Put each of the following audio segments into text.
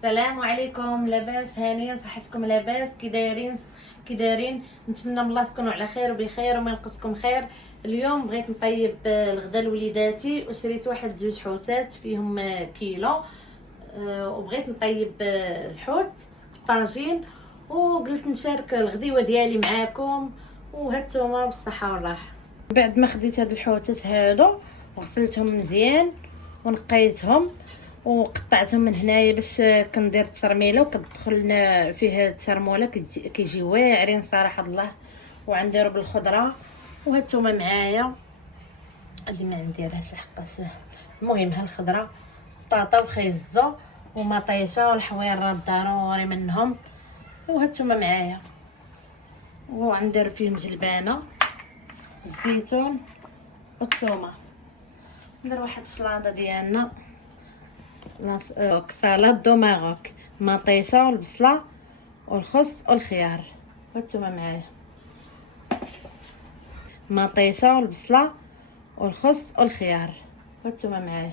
السلام عليكم. لاباس؟ هانيين؟ صحتكم لاباس؟ كي دايرين؟ نتمنى من الله تكونوا على خير وبخير وما ينقصكم خير. اليوم بغيت نطيب الغدا لوليداتي وشريت واحد 2 حوتات فيهم كيلو. وبغيت نطيب الحوت في الطاجين، وقلت نشارك الغديوه ديالي معاكم. وهانتوما بالصحه والراحه. بعد ما خديت هاد الحوتات هادو وغسلتهم مزيان ونقيتهم وقطعتهم من هنايا باش كندير الترميله وكتدخل لنا فيه الترموله كيجي واعرين صراحه الله. وغنديرو بالخضره. وهانتوما معايا هادي ما نديرهاش لحقاش المهم ها الخضره بطاطا وخيزو ومطيشه والحويرات ضروري منهم. وهانتوما معايا وغندير فيهم جلبانه الزيتون والثومه. ندير واحد الشلاضه ديالنا سالاد دو ماروك، مطيشه والبصله والخس والخيار. وانتم معايا مطيشه والبصله والخس والخيار. وانتم معايا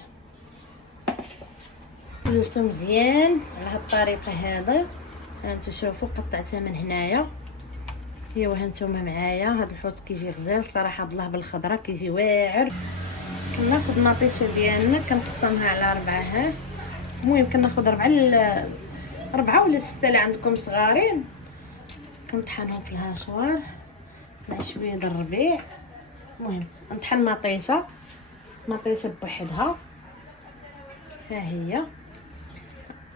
خلطتو مزيان على هاد الطريقه هذه. هانتو شوفوا قطعتها من هنايا. ايوا هانتوما معايا هاد الحوت كيجي غزال صراحه الله بالخضره كيجي واعر. كناخذ المطيشه ديالنا كنقسمها على 4. ها المهم كناخذ 4 ولا 6 اللي عندكم صغارين. كنطحنهم في الهاشوار مع شويه د الربيع. المهم نطحن مطيشه بوحدها. ها هي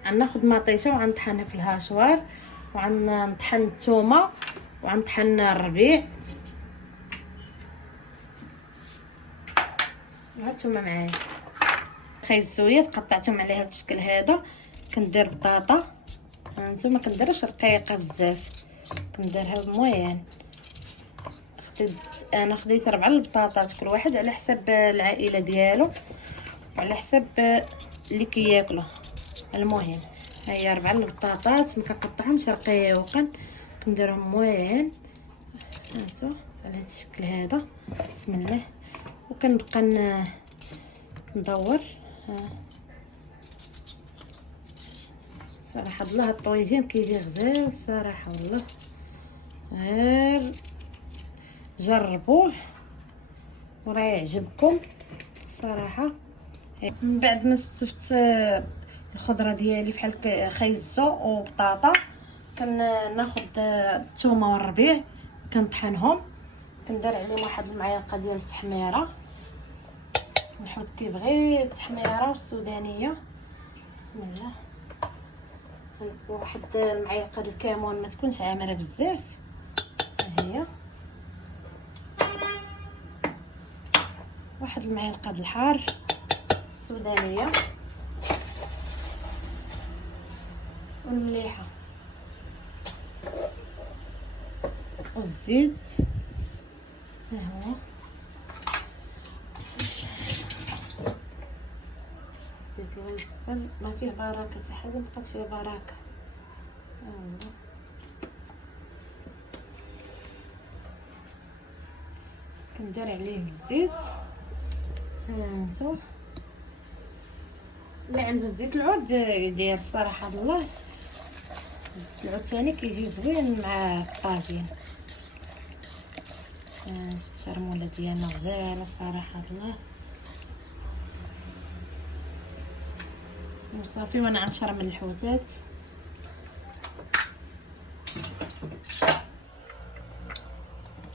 غناخذ مطيشه وغنطحنها في الهاشوار وغنطحن الثومه وغنطحن الربيع. هانتوما معايا خيزويات قطعتهم على هذا الشكل هذا. كندير بطاطا. هانتوما كنديرش رقيقه بزاف، كنديرها موين. انا خديت 4 البطاطات كل واحد على حسب العائله ديالو وعلى حسب اللي كياكلوا. المهم هي 4 البطاطات ما كنقطعهمش رقيقا، كنديرهم موين. هانتو على هذا الشكل هذا. بسم الله. وكنبقى ندور. صراحه الله الطويجين كيجي غزال صراحه والله. غير جربوه وراه يعجبكم صراحه. من بعد ما استفت الخضره ديالي بحال خيزو وبطاطا كناخذ الثومه والربيع كنطحنهم. كندير عليهم واحد المعلقه ديال التحميره. الحوت كيبغي التحميره والسودانيه. بسم الله. واحد المعلقه ديال الكمون ما تكونش عامره بزاف. ها هي واحد المعلقه ديال الحار السودانيه والمليحه والزيت. ها هو الزيت غيسخن ما فيه بركه حتى حاجه مابقات فيه بركه. كندير عليه الزيت. هانتو اللي عنده الزيت العود يدير صراحه الله. الزيت العود ثاني كيجي زوين مع الطاجين. الترموله ديالنا غزاله صراحه الله. وصافي وانا غنشر من الحوتات.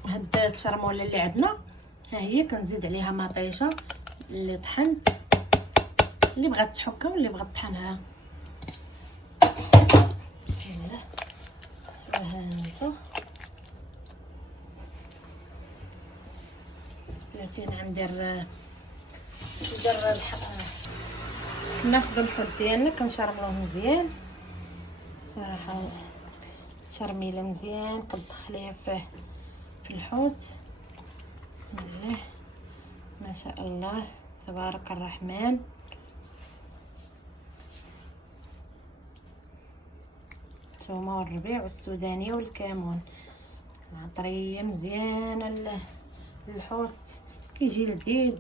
هاد الترموله اللي عندنا ها هي كنزيد عليها مطيشه اللي طحنت، اللي بغات تحكها واللي بغات تطحنها. بسم الله. ها انت بلاتي ندير كناخذ الحوت ديالنا كنشرملوه مزيان صراحه. ترميله مزيان كتدخليها في الحوت. بسم الله ما شاء الله تبارك الرحمن. الثومه والربيع والسودانيه والكمون طريه مزيان. الحوت كيجي لذيذ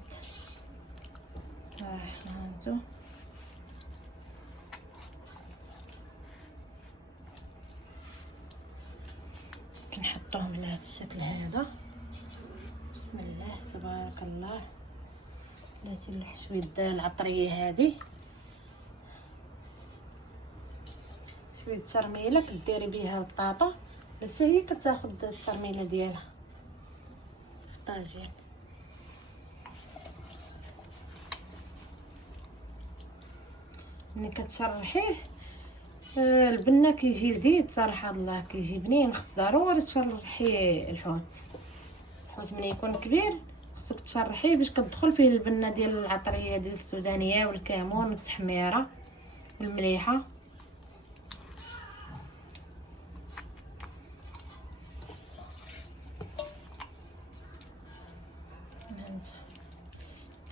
صراحه. هانتو نحطوهم على هذا الشكل هذا. بسم الله تبارك الله. درتي الحشويه العطريه هذه، شويه ترميله كديري بها البطاطا باش هي كتاخد الترميله ديالها في الطاجين. ملي كتشرحيه البنه كيجي لذيذ صراحه الله، كيجي بنين. خص ضروري تشرحي الحوت ملي يكون كبير خصك تشرحيه باش كتدخل فيه البنه ديال العطريه ديال السودانيه والكمون والتحميره والمليحه.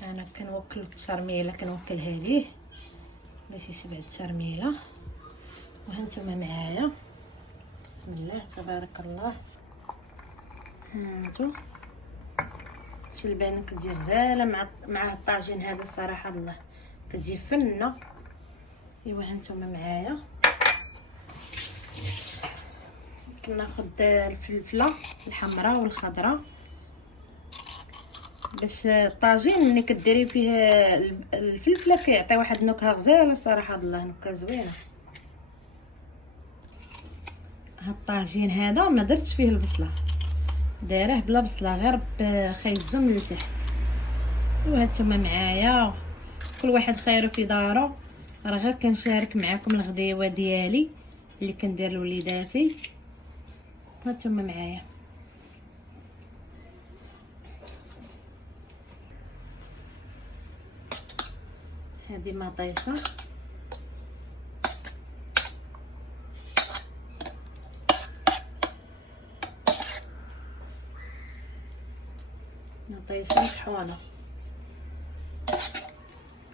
انا كنوكل التشرميله كنوكلها ليه باش يشبع التشرميله. وهانتوما معايا بسم الله تبارك الله. هانتو شي البانه كتجي غزاله مع الطاجين هذا الصراحه الله، كتجي فنه. ايوا هانتوما معايا كناخد الفلفله الحمراء والخضراء باش الطاجين ملي كديري فيه الفلفله كيعطي واحد نكهه غزاله صراحه الله، نكهه زوينه. هاد الطاجين هذا ما درتش فيه البصله، دايره بلا بصله غير بخيزو من التحت. وهانتوما معايا كل واحد خيرو في دارو، راه غير كنشارك معكم الغديوه ديالي اللي كندير لوليداتي. هانتوما معايا هذه مطيشه مطحونه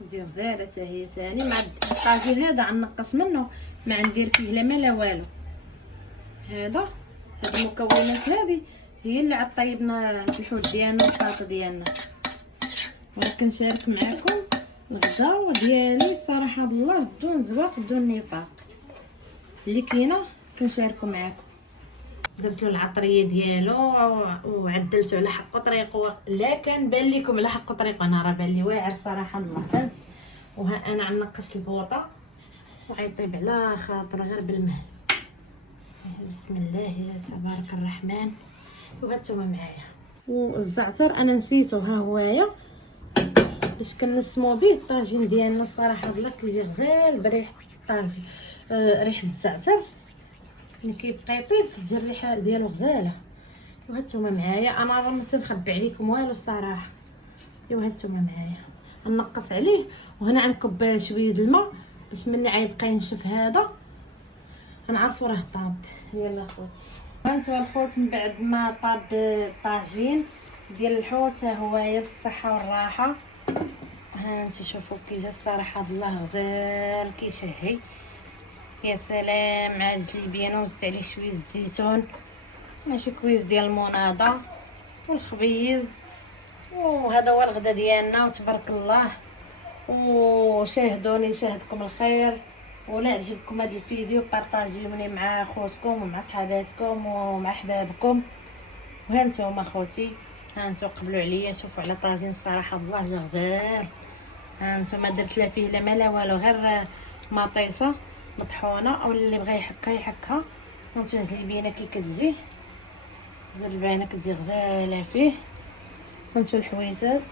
تجي غزاله حتى هي ثاني. مع الطاجين هذا غنقص منه، ما ندير فيه لا ما لا والو. هاد المكونات هذه هي اللي عطيبنا الحوت ديالنا والبطاطا ديالنا. ولكن نشارك معكم الغداوه ديالي صراحه بالله بدون زواق بدون نفاق اللي كاينه كنشاركو معكم. درت له العطريه ديالو وعدلته على حق طريقه، لكن بان لكم على حق طريقه انا راه بان لي واعر صراحه الله فهمت. وها انا غنقص البوطه وغيطيب على خاطر غير بالماء. بسم الله تبارك الرحمن. وهانتوما معايا والزعتر انا نسيته، ها هوايا باش كنسمو به الطاجين ديالنا صراحه الله كيجي غزال بريحه الطاجين. ريحه الزعتر ملي كيبقى يطيب كتجي الريحه ديالو غزاله. وهانتوما معايا انا راه ما تنخبي عليكم والو الصراحه. ايوا هانتوما معايا نقص عليه، وهنا غنكب شويه الماء باش ملي غيبقى ينشف هذا غنعرفوا راه طاب. يلا خوتي هانتوما الخوت من بعد ما طاب الطاجين ديال الحوت ها هوايا بالصحه والراحه. ها انتم شوفوا كي جا الصراحه الله غزال كيشهي. يا سلام مع الجلبيه وزدت عليه شويه الزيتون ماشي كويس ديال المناضه والخبيز. وهذا هو الغدا ديالنا وتبارك الله. وشاهدوني نشاهدكم الخير، ولا عجبكم هذا الفيديو بارطاجيوني مع خوتكم ومع صحاباتكم ومع احبابكم. وهانتوما خوتي هانتو قبلوا عليا شوفوا على طاجين الصراحه الله جا غزال. هانتوما درت لا فيه لا ما لا والو غير مطيشه مطحونه، او اللي بغى يحكها يحكها. هانتو جلبينه كي كتجي جلبانه كتجي غزاله فيه. هانتو الحويتات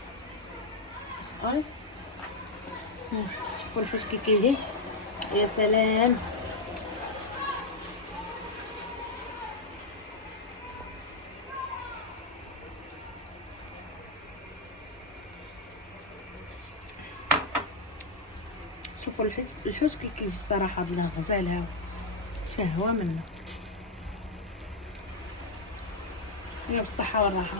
شوفوا الحوت كي كيجي يا سلام. شوفوا الحوت كي كيجي الصراحه بالله غزال ها شهوه منه. يا بالصحه والراحه.